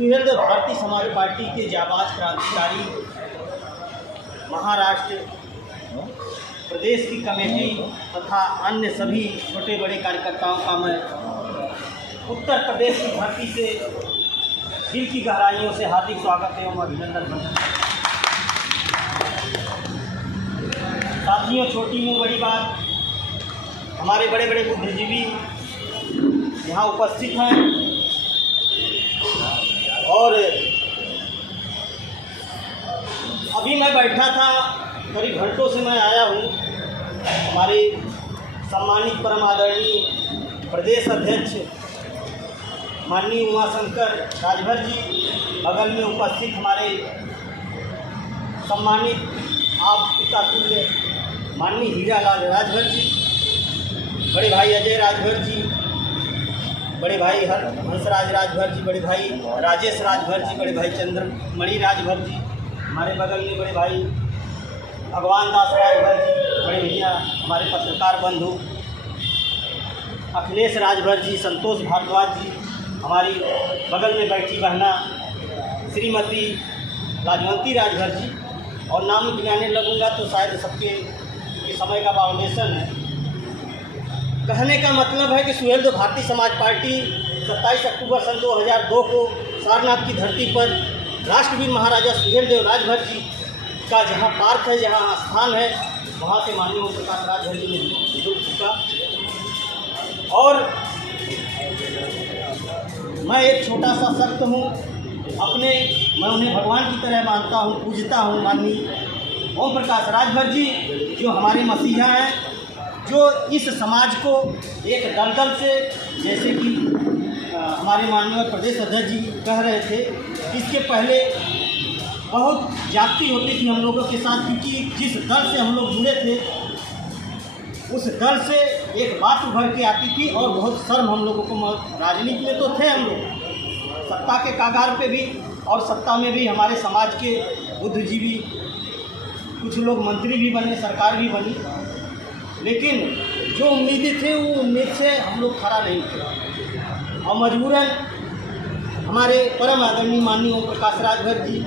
Suhel Dev Bharatiya Samaj party के जाबाज क्रांतिकारी महाराष्ट्र प्रदेश की कमेटी तथा अन्य सभी छोटे बड़े कार्यकर्ताओं का मैं उत्तर प्रदेश की धरती से दिल की गहराइयों से हार्दिक स्वागत एवं अभिनंदन करता हूं। साथियों, छोटी में बड़ी बात, हमारे बड़े बड़े बुद्धिजीवी यहाँ उपस्थित हैं और अभी मैं बैठा था, करीब घंटों से मैं आया हूँ। हमारे सम्मानित परम आदरणीय प्रदेश अध्यक्ष माननीय उमाशंकर राजभर जी, बगल में उपस्थित हमारे सम्मानित आप पिता तुल्य माननीय हीरालाल राजभर जी, बड़े भाई अजय राजभर जी, बड़े भाई हंसराज राजभर जी, बड़े भाई राजेश राजभर जी, बड़े भाई चंद्रमणि राजभर जी, हमारे बगल में बड़े भाई भगवान दास राजभर जी, बड़े भैया हमारे पत्रकार बंधु अखिलेश राजभर जी, संतोष भारद्वाज जी, हमारी बगल में बैठी बहना श्रीमती राजवंती राजभर जी, और नाम गिनाने लगूंगा तो शायद सबके समय का बाउंडेशन है। कहने का मतलब है कि सुहेल देव भारतीय समाज पार्टी 27 अक्टूबर सन 2002 को सारनाथ की धरती पर राष्ट्रवीर महाराजा सुहेल देव राजभर जी का जहां पार्क है, जहां स्थान है, वहां से माननीय ओम प्रकाश राजभर जी ने जुड़ चुका। और मैं एक छोटा सा सख्त हूँ, मैं उन्हें भगवान की तरह मानता हूँ, पूजता हूँ। माननीय ओम प्रकाश राजभर जी जो हमारे मसीहा हैं, जो इस समाज को एक दलदल से, जैसे कि हमारे माननीय प्रदेश अध्यक्ष जी कह रहे थे, इसके पहले बहुत जाति होती थी हम लोगों के साथ, क्योंकि जिस दल से हम लोग जुड़े थे उस दल से एक बात उभर के आती थी और बहुत शर्म हम लोगों को, राजनीति में तो थे हम लोग, सत्ता के कागार पे भी और सत्ता में भी हमारे समाज के बुद्धिजीवी, कुछ लोग मंत्री भी बने, सरकार भी बनी, लेकिन जो उम्मीदें थे वो उम्मीद से हम लोग खड़ा नहीं थे। और मजबूरन हमारे परम आदरणीय माननीय ओम प्रकाश राजभर जी,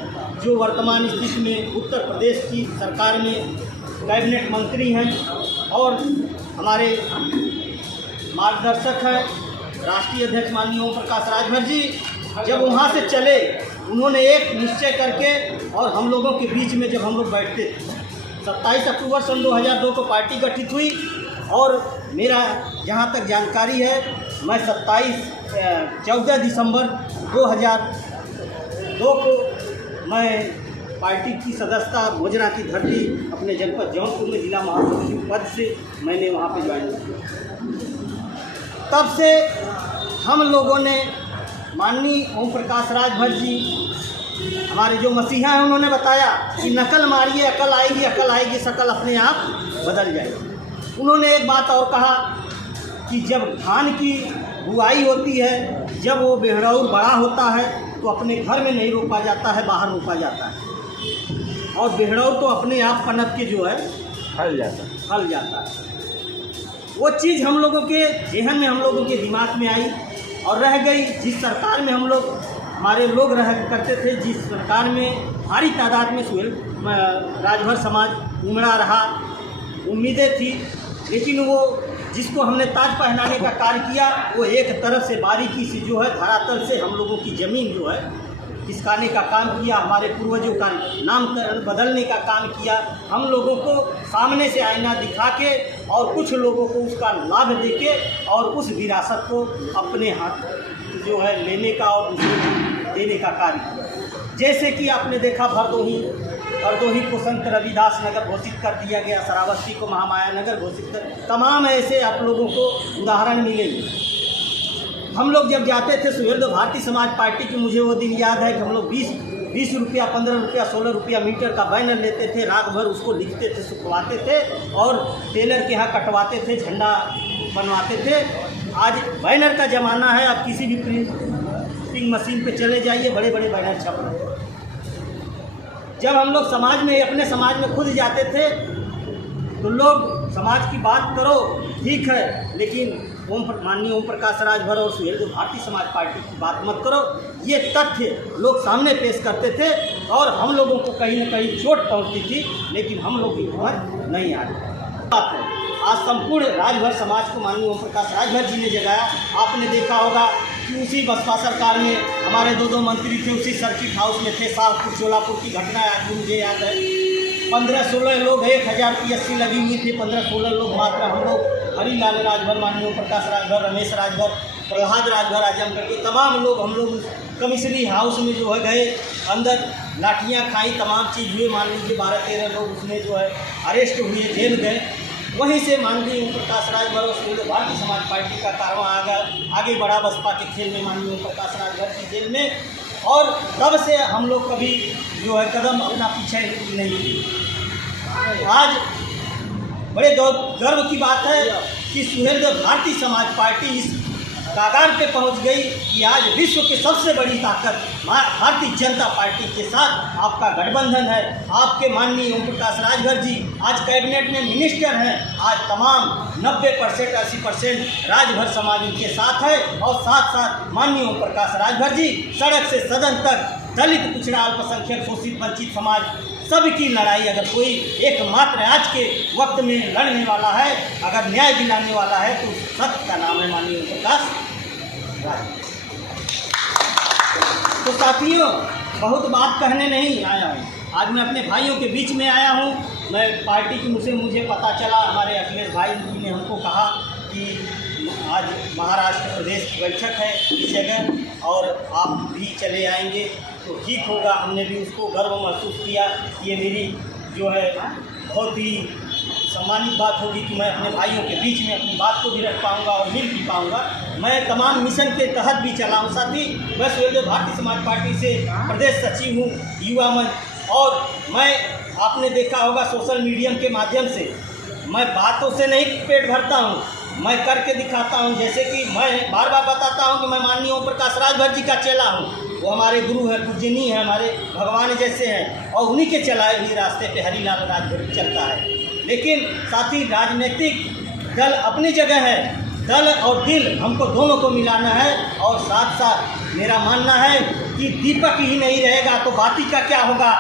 जो वर्तमान स्थिति में उत्तर प्रदेश की सरकार में कैबिनेट मंत्री हैं और हमारे मार्गदर्शक हैं, राष्ट्रीय अध्यक्ष माननीय ओम प्रकाश राजभर जी, जब वहाँ से चले, उन्होंने एक निश्चय करके और हम लोगों के बीच में जब हम लोग बैठते थे, 27 अक्टूबर सन 2002 को पार्टी गठित हुई और मेरा जहाँ तक जानकारी है, मैं 14 दिसंबर 2002 को मैं पार्टी की सदस्यता भोजना की धरती अपने जनपद जौनपुर में जिला महासचिव पद से मैंने वहाँ पे ज्वाइन किया। तब से हम लोगों ने माननीय ओम प्रकाश राजभर जी, हमारे जो मसीहा हैं, उन्होंने बताया कि नकल मारिए, अकल आएगी, शकल अपने आप बदल जाएगी। उन्होंने एक बात और कहा कि जब धान की बुआई होती है, जब वो बेहड़ौर बड़ा होता है तो अपने घर में नहीं रोपा जाता है, बाहर रोपा जाता है, और बेहड़ौर तो अपने आप पनप के जो है फल जाता है। वो चीज़ हम लोगों के जेहन में, हम लोगों के दिमाग में आई और रह गई। जिस सरकार में हम लोग, हमारे लोग रह करते थे, जिस सरकार में भारी तादाद में सुहेल राजभर समाज उमड़ा रहा, उम्मीदें थी, लेकिन वो जिसको हमने ताज पहनाने का कार्य किया, वो एक तरफ से बारीकी से जो है धरातल से हम लोगों की ज़मीन जो है खिसकाने का काम किया, हमारे पूर्वजों का नाम बदलने का काम किया, हम लोगों को सामने से आईना दिखा के और कुछ लोगों को उसका लाभ देके और उस विरासत को अपने हाथ जो है लेने का और दूसरे को देने का कार्य किया। जैसे कि आपने देखा भरदोही को संत रविदास नगर घोषित कर दिया गया, श्रावस्ती को महामाया नगर घोषित कर, तमाम ऐसे आप लोगों को उदाहरण मिलेंगे। हम लोग जब जाते थे सुहेल देव भारतीय समाज पार्टी की, मुझे वो दिन याद है कि हम लोग 20 रुपया, 15 रुपया, 16 रुपया मीटर का बैनर लेते थे, रात भर उसको लिखते थे, सुखवाते थे और टेलर के यहाँ कटवाते थे, झंडा बनवाते थे। आज बैनर का ज़माना है, आप किसी भी प्रिंटिंग मशीन पे चले जाइए, बड़े बड़े बैनर छप रहे हैं। जब हम लोग समाज में, अपने समाज में खुद जाते थे तो लोग समाज की बात करो ठीक है, लेकिन माननीय ओम प्रकाश राजभर और सुहेलदेव भारतीय समाज पार्टी की बात मत करो। ये तथ्य लोग सामने पेश करते थे और हम लोगों को कहीं न कहीं चोट पहुंचती थी, लेकिन हम लोग की हिम्मत नहीं आ रही। बात है आज संपूर्ण राजभर समाज को माननीय ओम प्रकाश राजभर जी ने जगाया। आपने देखा होगा कि उसी बसपा सरकार में हमारे दो मंत्री थे, उसी सर्किट हाउस में थे। शाहपुर चोलापुर की घटना आज भी मुझे याद है। 15-16 लोग 1000 PSC लगी हुई थी, 15-16 लोग मात्र हम लोग हरिलाल राजभर, माननीय ओम प्रकाश राजभर, रमेश राजभर, प्रहलाद राजभर, आजमगढ़ के तमाम लोग हम लोग कमिश्नरी हाउस में जो है गए, अंदर लाठियाँ खाई, तमाम चीज़ हुए। मान लीजिए 12-13 लोग उसमें जो है अरेस्ट हुए, जेल गए। वहीं से माननीय ओम प्रकाश राजभर और सुहेलदेव भारतीय समाज पार्टी का कारवां आगे बढ़ा बसपा के खेल में, माननीय ओम प्रकाश राजभर की जेल में। और तब से हम लोग कभी जो है कदम अपना पीछे नहीं किए। आज बड़े गर्व की बात है कि सुहेलदेव भारतीय समाज पार्टी इस कागार पे पहुंच गई कि आज विश्व की सबसे बड़ी ताकत भारतीय जनता पार्टी के साथ आपका गठबंधन है। आपके माननीय ओम प्रकाश राजभर जी आज कैबिनेट में मिनिस्टर हैं। आज तमाम 90% 80% राजभर समाज उनके साथ है और साथ साथ माननीय ओम प्रकाश राजभर जी सड़क से सदन तक दलित, पिछड़ा, अल्पसंख्यक, शोषित, वंचित समाज सबकी लड़ाई अगर कोई एकमात्र आज के वक्त में लड़ने वाला है, अगर न्याय दिलाने वाला है, तो सत्य का नाम है माननीय ओम प्रकाश राजभर। तो साथियों, बहुत बात कहने नहीं आया हूँ। आज मैं अपने भाइयों के बीच में आया हूँ। मैं पार्टी की मुझे पता चला, हमारे अखिलेश भाई ने हमको कहा कि आज महाराष्ट्र प्रदेश की बैठक है इस जगह और आप भी चले आएंगे तो ठीक होगा। हमने भी उसको गर्व महसूस किया। ये मेरी जो है बहुत ही सम्मानित बात होगी कि मैं अपने भाइयों के बीच में अपनी बात को भी रख पाऊँगा और मिल भी पाऊँगा। मैं तमाम मिशन के तहत भी चला हूँ। साथ ही मैं सुहेलदेव भारतीय समाज पार्टी से प्रदेश सचिव हूँ, युवा मंच। और मैं आपने देखा होगा सोशल मीडिया के माध्यम से मैं बातों से नहीं पेट भरता हूँ, मैं करके दिखाता हूँ। जैसे कि मैं बार बार बताता हूँ कि मैं माननीय ओम प्रकाश राजभर जी का चेला हूँ। वो हमारे गुरु हैं, पूजनीय हैं, हमारे भगवान जैसे हैं और उन्हीं के चलाए हुए रास्ते पे हरिलाल राजभर चलता है। लेकिन साथ ही राजनीतिक दल अपनी जगह है, दल और दिल हमको दोनों को मिलाना है। और साथ साथ मेरा मानना है कि दीपक ही नहीं रहेगा तो बाती का क्या होगा,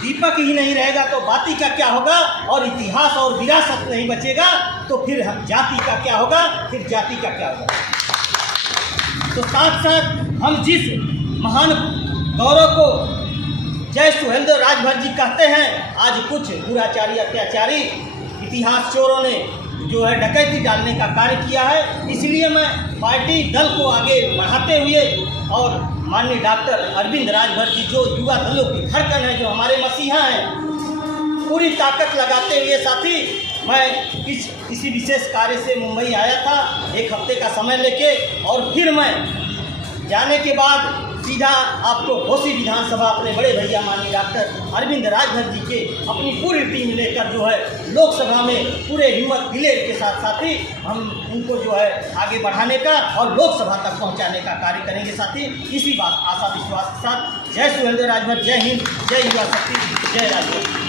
दीपक ही नहीं रहेगा तो बाती का क्या होगा, और इतिहास और विरासत नहीं बचेगा तो फिर हम जाति का क्या होगा, फिर जाति का क्या होगा। तो साथ साथ हम जिस महान गौरव को जय सुहेलदेव राजभर जी कहते हैं, आज कुछ दुराचारी, अत्याचारी, इतिहास चोरों ने जो है डकैती डालने का कार्य किया है। इसलिए मैं पार्टी दल को आगे बढ़ाते हुए और माननीय डॉक्टर अरविंद राजभर जी जो युवा दलों की धड़कन है, जो हमारे मसीहा हैं, पूरी ताकत लगाते हुए साथी मैं किसी विशेष कार्य से मुंबई आया था, 1 हफ्ते का समय लेके। और फिर मैं जाने के बाद सीधा आपको घोसी विधानसभा अपने बड़े भैया माननीय डॉक्टर अरविंद राजभर जी के अपनी पूरी टीम लेकर जो है लोकसभा में पूरे हिम्मत दिलेर के साथ साथी हम उनको जो है आगे बढ़ाने का और लोकसभा तक पहुंचाने का कार्य करेंगे। साथी इसी बात आशा विश्वास के साथ जय सुहेलदेव राजभर, जय हिंद, जय युवा शक्ति, जय राजभर।